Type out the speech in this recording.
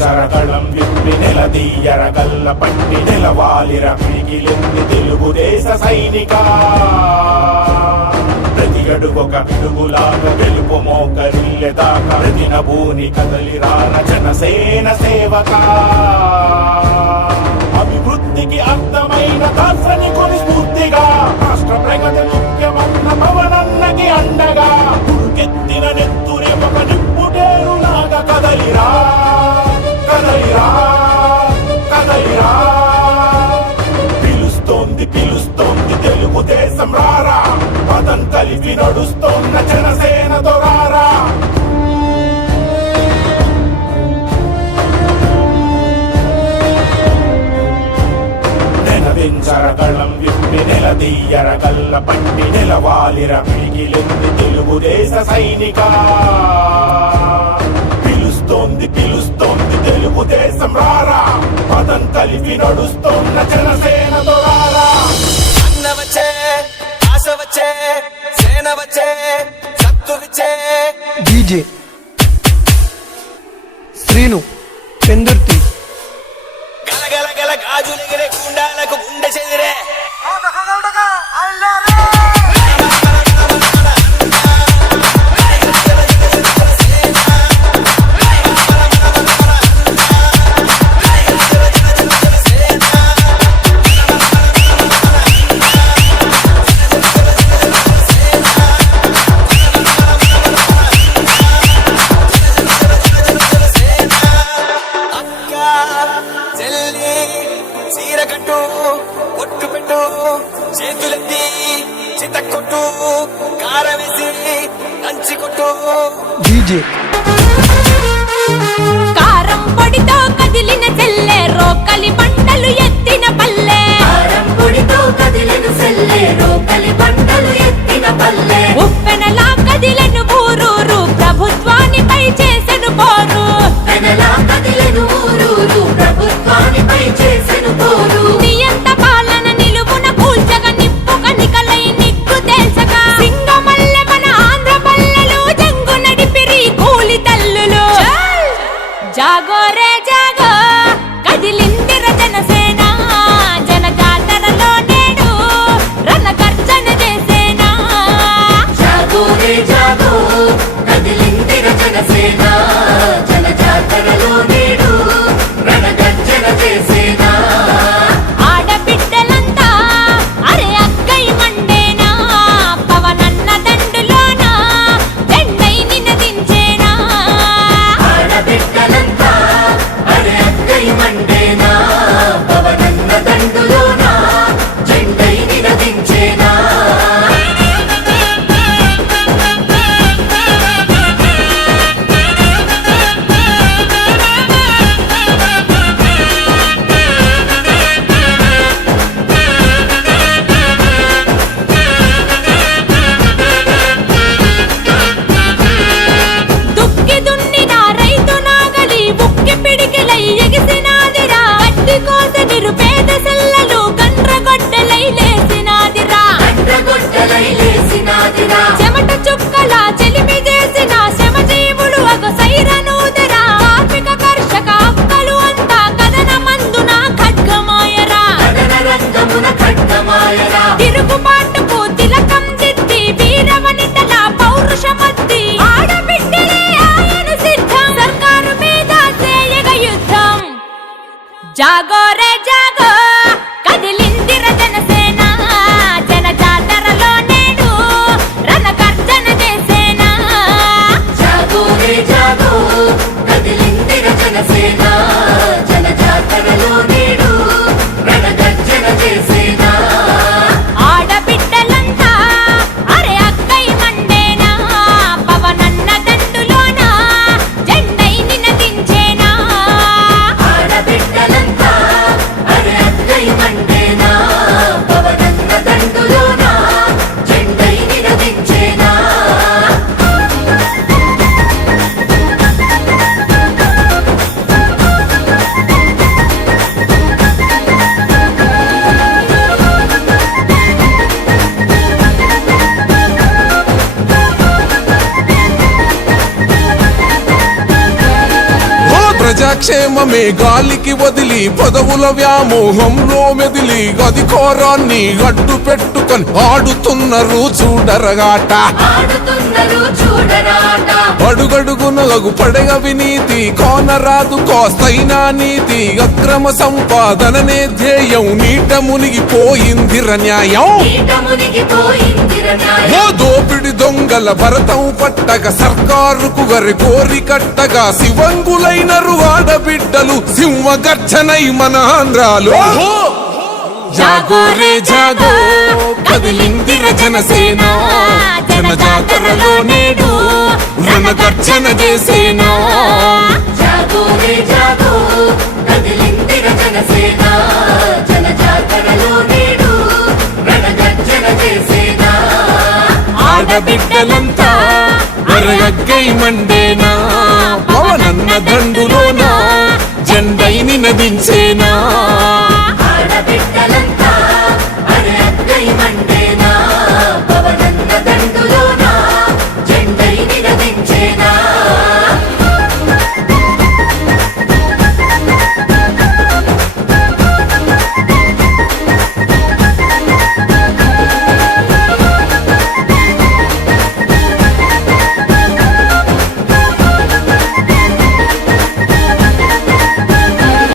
నెనదించరగళం విప్పి నెలదీయర గల్ల పట్టి నిలవాలిర మిగిలింది తెలుగుదేశ సైనిక. ప్రతి అడుగొక పిడుగులాగా గెలుపు మోకరిల్లెదాకా ప్రతి నభూని కదలి రాన జనసేన సేవక. అభివృద్ధికి అర్థమైన దాసని కొని స్ఫూర్తిగా రాష్ట్ర ప్రగతి ముఖ్యమన్న పవనన్నకి అండగా ఉరుకెత్తిన నెత్తురే ఒక నెలదీయర గల్ల పట్టి నిలవాలిర పిగిలింది తెలుగుదేశ సైనిక. పిలుస్తోంది పిలుస్తోంది తెలుగుదేశం రారా. పదం కలిపి నడుస్తోన్న జనసేనతో రారా అన్న వచ్చే ఆశ వచ్చే సేన వచ్చే సత్తు విచ్చే డీజే. శ్రీను పెందుర్తి. గలగల గల గాజులెగిరే గుండాలకు గుండె చెదిరే. చెల్లి చీర కట్టు ఒట్టు పెట్టు చేతులెత్తి చిత కొట్టు కారవేసి దంచి కొట్టు. డీజే. జనజాతరలోని ప్రజాక్షేమమే గాలికి వదిలి పదవుల వ్యామోహంలో మెదిలి అధికారాన్ని అడ్డు పెట్టుకొని ఆడుతున్నారు చూడరగాట అడుగడుగునలకు పడగ వినీతి కోనరాదు కోస్తైనా నీతి అక్రమ సంపాదననే ధ్యేయం నీట మునిగిపోయిందిర న్యాయం ఓ దోపిడి దొంగల భరతం పట్టగ సర్కారుకు గరి కోరి కట్టగా శివంగులైనరు ఆడబిడ్డలు సింహ గర్జనై మన ఆంధ్రాలు. జాగో రే జాగో కదిలిందిర జనసేన జన జాతరలో నేడు రణగర్జన చేసేనా? జాగో రే జాగో కదిలిందిర జనసేన జన జాతరలో నేడు రణగర్జన చేసేనా? ఆడబిడ్డలంతా మండేనా? పవనన్న దండులోనా? చెందై నినదించేనా?